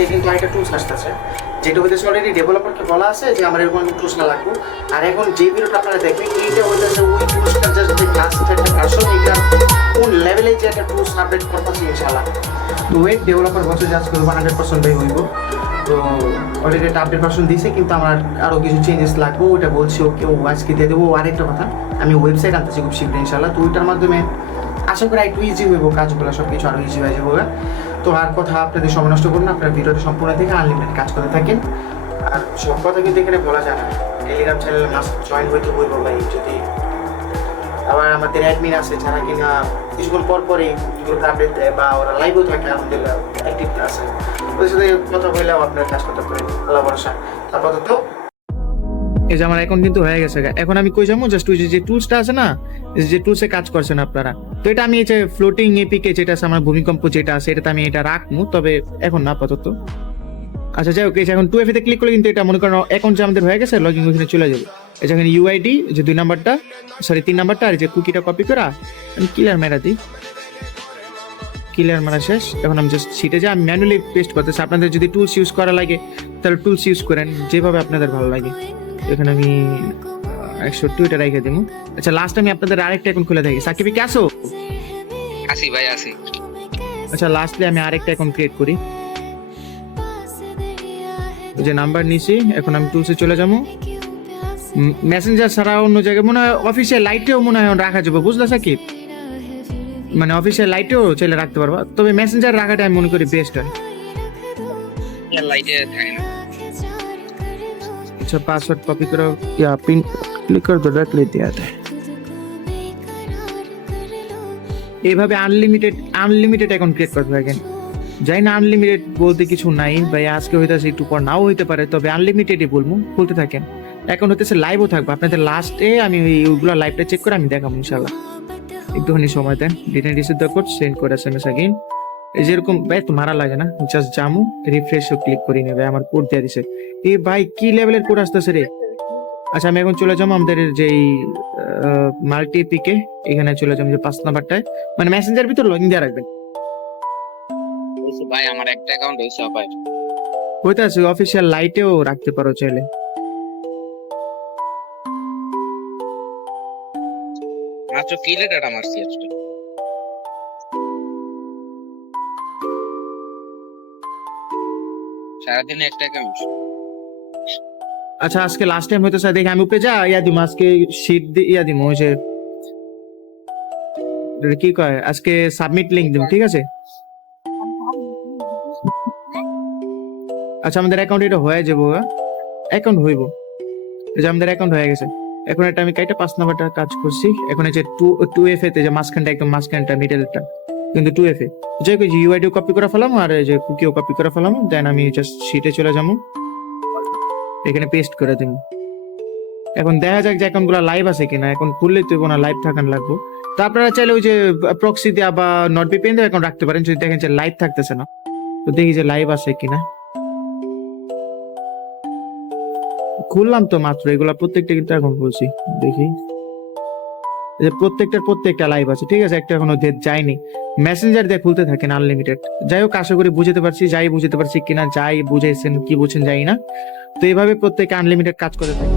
আজকে কিন্তু একটা টুলস আসতেছে, যেটা হইতেছে অলরেডি ডেভেলপারকে বলা আছে যে আমার এরকম টুলস না লাগবে। আর এখন যে ভিডিওটা আপনারা দেখবেন এইটা হইতেছে ওই টুলসটার জাস্ট যে লাস্ট একটা ভার্সন, এটা কোন লেভেলে যে একটা টুলস আপডেট করতেছে ইনশাআল্লাহ। তো ওয়েট ডেভেলপার বছর জাজ করবো 100% হইব। তো অলরেডি একটা আপডেট ভার্সন দিয়েছে, কিন্তু আমার আরও কিছু চেঞ্জেস লাগবে, ওইটা বলছি ওকে ও আজকে দিয়ে দেবো। আরেকটা কথা, আমি ওয়েবসাইট আনতেছি খুব শীঘ্রই ইনশাআল্লাহ। তো ওইটার মাধ্যমে আশা করি একটু ইজি হইব কাজগুলো, সব কিছু আরও ইজি হয়ে যাবো। তো আর কথা আপনাদের সময় নষ্ট করুন না, আপনার ভিডিওটা সম্পূর্ণ থেকে আনলিমিটেড কাজ করে থাকেন। আর সব কথা কিন্তু এখানে বলা যায় না, টেলিগ্রাম চ্যানেলে মাস্ট জয়েন হইতে বলবো ভাই। যদি আবার আমাদের অ্যাডমিন আছে যারা কিনা কিছুক্ষণ পর পরই ভিডিওটা আপডেট দেয় বা ওরা লাইভও থাকে, আলহামদুলিল্লাহ অ্যাক্টিভ আছে, ওদের সাথে কথা বললেও আপনার কাজ করতে পারেন আল্লাহ ভরসা। আপাতত এই যে আমার অ্যাকাউন্ট কিন্তু হয়ে গেছে। এখন আমি কই যাবো, জাস্ট ওই যে টুলসটা আছে না, যে টুলসে কাজ করছেন আপনারা, তো এটা আমি এই যে ফ্লোটিং এপিকে যেটা আছে আমার ভূমিকম্প যেটা আছে, এটাতে আমি এটা রাখবো, তবে এখন না আপাতত। আচ্ছা যাই হোক, এখন 2F তে ক্লিক করলে কিন্তু এটা মনে করেন অ্যাকাউন্ট যে আমাদের হয়ে গেছে, লগইন ওখানে চলে যাবে। এই যে এখানে ইউআইডি যে 2 নাম্বারটা, সরি 3 নাম্বারটা, আর যে কুকিটা কপি করা আমি ক্লিয়ার মেরা দিই, ক্লিয়ার মারা শেষ। এখন আমি জাস্ট সিটে যাই, আমি ম্যানুয়ালি পেস্ট করতেছি। আপনাদের যদি টুলস ইউজ করা লাগে তাহলে টুলস ইউজ করেন, যেভাবে আপনাদের ভালো লাগে। এখানে আমি 102 এটা রেখে দিব। আচ্ছা লাস্ট আমি আপনাদের আরেকটা অ্যাকাউন্ট খুলে দেখি। সাকিব কি আসো? আসি ভাই আসি। আচ্ছা লাস্টলি আমি আরেকটা অ্যাকাউন্ট ক্রিয়েট করি, যে নাম্বার নিছি। এখন আমি টুলসে চলে যাবো। মেসেঞ্জার ছাড়া অন্য জায়গায় মনে হয় অফিসিয়াল লাইটেও মনে হয় রাখা যাবে, বুঝলা সাকিব? মানে অফিসিয়াল লাইটেও চাইলে রাখতে পারবা, তবে মেসেঞ্জার রাখাটা আমি মনে করি বেস্ট হয়। লাইটে থাকে না। अच्छा पासवर्ड कॉपी करो या पिन क्लिक कर दो, डायरेक्टली दिया था। এইভাবে আনলিমিটেড অ্যাকাউন্ট ক্রিয়েট করতে থাকেন। যাই না আনলিমিটেড বলতে কিছু নাই ভাই, আজকে হইতেছে একটু পর নাও হইতে পারে, তবে আনলিমিটেডই বলবো, খুলতে থাকেন। অ্যাকাউন্ট হইতেছে লাইভও থাকবে আপনাদের, লাস্টে আমি ওইগুলো লাইভটা চেক করে আমি দেখাবো ইনশাল্লাহ। একটুখানি সময় দেন। Didn't receive the code, send code SMS again. এই যেরকম ভাই তো মারা লাগে না, জাস্ট জামু রিফ্রেশও ক্লিক করি নেবে, আমার কোড দিয়ে দিছে। এই ভাই কি লেভেলের কোড আসতেছে রে। আচ্ছা আমি এখন চলে যাবো আমাদের যেই মাল্টি পিকে, এখানে চলে যাবো যে 5 নাম্বারটায়, মানে মেসেঞ্জার ভিতর লগইন দিয়ে রাখবেন। ভাই আমার একটা অ্যাকাউন্ট হইছে ভাই। হইতে আছে অফিসিয়াল লাইটেও রাখতে পারো চাইলে। মাত্র কি লেটার মারছি আজকে। সারাদিনে একটা অ্যাকাউন্ট। আচ্ছা আজকে লাস্ট টাইম হইতেছে, দেখি আমি উপরে যা ইয়া দিম, আজকে শীট ইয়া দিম, ওই যে কি কয় আজকে সাবমিট লিংক দিম, ঠিক আছে? আচ্ছা আমাদের অ্যাকাউন্ট এটা হয়ে যাবো, অ্যাকাউন্ট হইব। এই যে আমাদের অ্যাকাউন্ট হয়ে গেছে। এখন এটা আমি কাইটা 5 নাম্বারটা কাজ করছি। এখন এই যে 2F তে যে মাঝখানটা, একদম মাঝখানটা মিডলটা কিন্তু 2F এ, যে ইউআইডিও কপি করে ফেলাম আর এই যে কুকিও কপি করে ফেলাম। দেন আমি জাস্ট শীটে চলে যাবো, এখানে পেস্ট করে দিব। এখন দেখা যাক যে অ্যাকাউন্টগুলো লাইভ আছে কিনা। এখন খুললেই তো না, লাইভ থাকান লাগবো। তো আপনারা চাইলে ওই যে প্রক্সি দিয়ে বা নট ভিপিএন দিয়ে অ্যাকাউন্ট রাখতে পারেন, যদি দেখেন যে লাইভ থাকতেছে না। তো দেখি যে লাইভ আছে কিনা। খুললাম তো মাত্র, এগুলা প্রত্যেকটা কিন্তু এখন বলছি, দেখি যে প্রত্যেকটা লাইভ আছে, ঠিক আছে? একটা এখনো ডেট যায়নি। মেসেঞ্জার দিয়ে খুলতে থাকেন আনলিমিটেড। যাই হোক আশা করি বুঝতে পারছি, যাই বুঝতে পারছি কিনা, যাই বুঝেছেন কি বুঝছেন যাই না। তো এইভাবে প্রত্যেকে আনলিমিটেড কাজ করে থাকে।